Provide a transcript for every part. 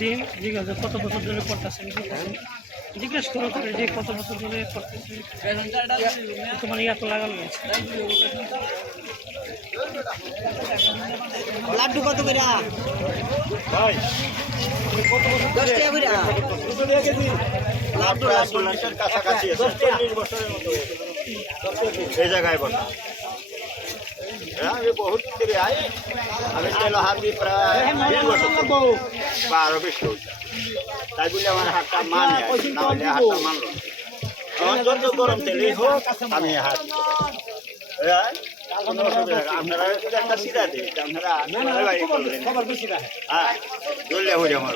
দিন জিজ্ঞাসা কত বছর ধরে করতেছেন জিজ্ঞেস করো করে যে কত বছর ধরে করতেছে তোমার এত লাগানো আছে লাড্ডু কত করে ভাই কত বছর 10 টাকা করে লাড্ডু চল্লিশের কাছাকাছি 40 বছরের মতো এই জায়গায় বসা আমি বহুত করে আই আমি তেল হাতি প্রায় 20 বছর 12 বেশি হয়েছে তাই বলে আমার হাতটা মানে না হলে হাতটা মানলো আমার যত গরম তেলেই হোক আমি হাত আপনারা একটা সিধা দিই আপনারা হ্যাঁ ধরলে হয়ে আমার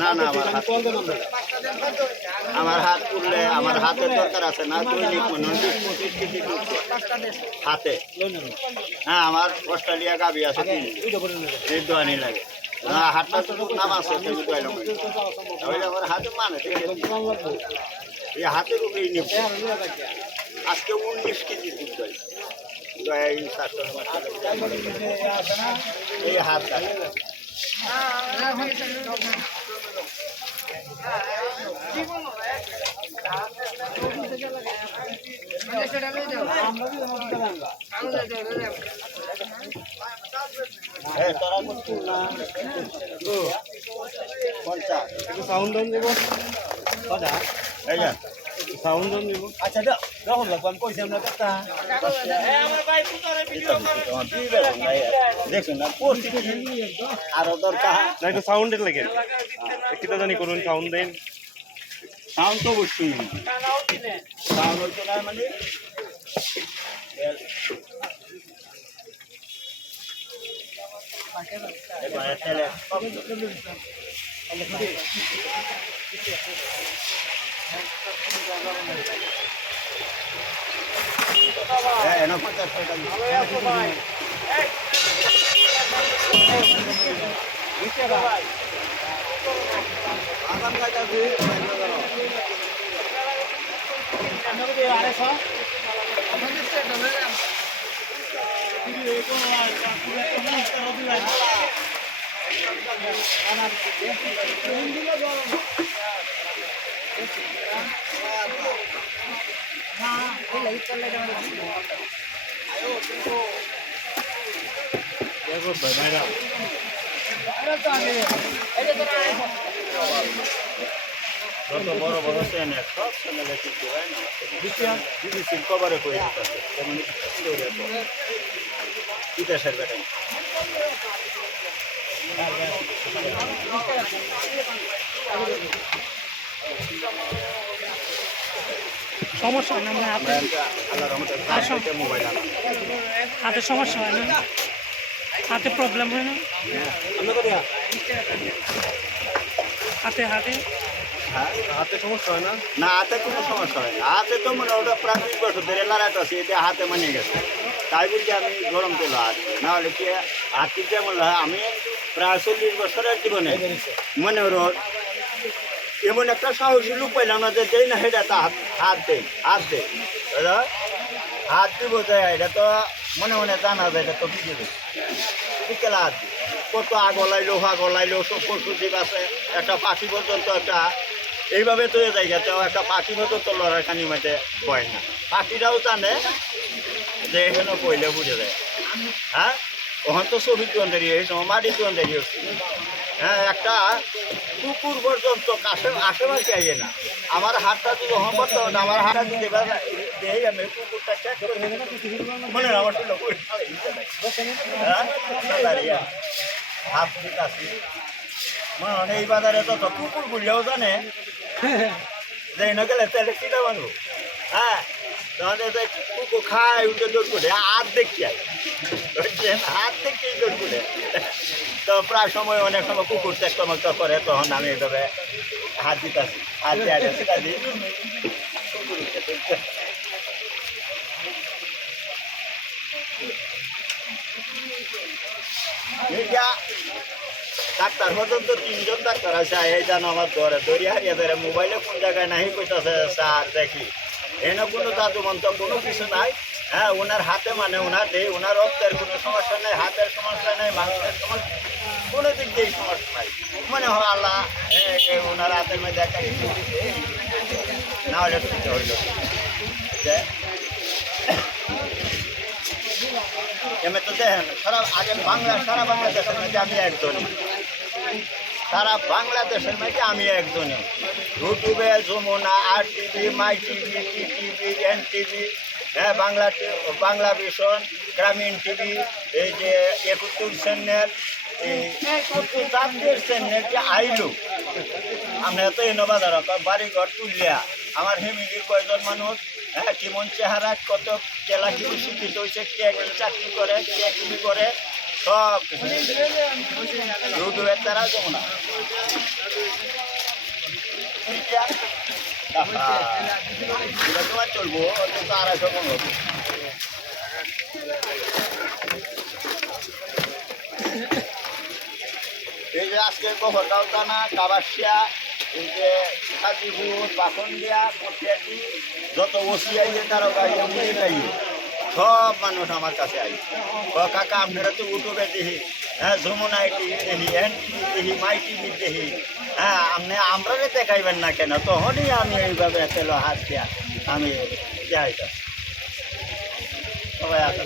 না না আমার হাত পুড়লে আমার হাতের দরকার আছে না দৈনিক 20-25 কেজি হাতে হ্যাঁ আমার অস্ট্রেলিয়া গাবি আছে দোয়ানি লাগে হাতটা তো নাম আছে আমার হাতে মানে এই হাতের উপরেই নেব আজকে 19 কেজি দুধ দেয় এই হাত সাউন্ড দিব সাউন্ড দিব আচ্ছা যখন লাগবো আমি কইছি আমরা কথা দেখুন না আরো দরকার না একটু সাউন্ডের লাগে একটু জানি করুন সাউন্ড দেন সাউন্ড তো অবশ্যই সাউন্ড হইতো না মানে যত বড় বড় চ্যানেল সব চ্যানেলে কিন্তু হয় না বিবিসির কভারে করে দিতেছে যেমন বিদেশের বেটাই সমস্যা হয় না আমরা হাতে মোবাইল হাতে সমস্যা হয় না হাতে প্রবলেম হয় না হাতে হাতে হাতে সমস্যা হয় না না হাতে কোনো সমস্যা হয় না হাতে তো মানে ওটা প্রায় 20 বছর ধরে লড়াইটা আছে এটা হাতে মানে গেছে তাই বলছি আমি গরম তেল হাত নাহলে কি হাত কিনতে বললে আমি প্রায় 40 বছরের জীবনে মনে রোড এমন একটা সাহসী লোক পাইলাম না যে দেই না সেটা তা হাত দেই হাত দিব যায় এটা তো মনে মনে জানা যায় এটা তো বুঝে দেয় বিকেলে হাত দিই কত আগলাইলো ফাগলাইলো সব পশু জীব আছে একটা পাখি পর্যন্ত একটা এইভাবে তৈরি জায়গা তো একটা পাখি পর্যন্ত লড়াই খানি মাঝে হয় না পাখিরাও জানে যে এখানে পইলে বুঝে যায় হ্যাঁ ওখান তো ছবি তুয়ান দাঁড়িয়ে এই সময় মাটি তুয়ান দাঁড়িয়ে হচ্ছে হ্যাঁ একটা কুকুর পর্যন্ত আশেপাশে আইয়ে না আমার হাতটা যদি হম্বত না আমার হাতটা যদি দেই আমি কুকুরটা চেক করে মনে আমার হাত দিতে আসি মানে এই বাজারে তো কুকুর গুলিয়াও জানে যে না গেলে তাহলে কিনা বানবো হ্যাঁ তাহলে কুকুর খায় উঠে দৌড় করে হাত দেখি হাত দেখি দৌড় করে তো প্রায় সময় অনেক সময় কুকুর চেকমক করে তখন আমি এইভাবে হাত দিতেছি হাত দিয়ে আগে সেটা দিই কুকুর উঠে। এইটা ডাক্তার পর্যন্ত 3 জন ডাক্তার আছে এই জানো আমার ধরে দরিয়া হারিয়ে ধরে মোবাইলে কোন জায়গায় নাহি কইতাছে স্যার দেখি এনে কোনো জাদু মন্ত্র কোনো কিছু নাই। হ্যাঁ ওনার হাতে মানে ওনার দেই ওনার রক্তের কোনো সমস্যা নেই, হাতের সমস্যা নেই, মাংসের সমস্যা কোনো দিক দিয়েই সমস্যা নাই। মনে হয় আল্লাহ ওনার হাতের মধ্যে একটা কিছু দিছে, না হলে ঠিক হইল যে এমনি তো দেখেন সারা আগে সারা বাংলাদেশের মধ্যে আমি একজনই, সারা বাংলাদেশের মধ্যে আমি একজনই। ইউটিউবে যমুনা, আর টিভি, মাই টিভি, টিভি, NTV, হ্যাঁ বাংলা ভিশন, গ্রামীণ টিভি, এই যে 71 চ্যানেল, এই জাতীয় চ্যানেল যে আইলো আমরা তো এনবাজার বাড়িঘর তুলিয়া আমার ফ্যামিলির কয়জন মানুষ, হ্যাঁ কেমন চেহারা, কত জেলা কি শিক্ষিত হয়েছে, কে কি চাকরি করে, কে কি করে, সব কিছু ইউটিউবের তারা যাবো না। তোমার চলবো তো 250 এই যে আজকে গোহরগাঁও থানা, কাবাসিয়া, এই যে কাজীপুর, বাসন্দিয়া, কটিয়াটি, যত ওসি আইয়ে তারা গাড়ি সব মানুষ আমার কাছে আই কাকা আপনারা তো ইউটিউবে দেখি, হ্যাঁ যমুনায় টিভি দেখি, NTV দেখি, মাই টিভি দেখি, হ্যাঁ আমরা দেখাইবেন না কেন? তখনই আমি এইভাবে তেল হাত দিয়া আমি দেখাইতাম সবাই আসে।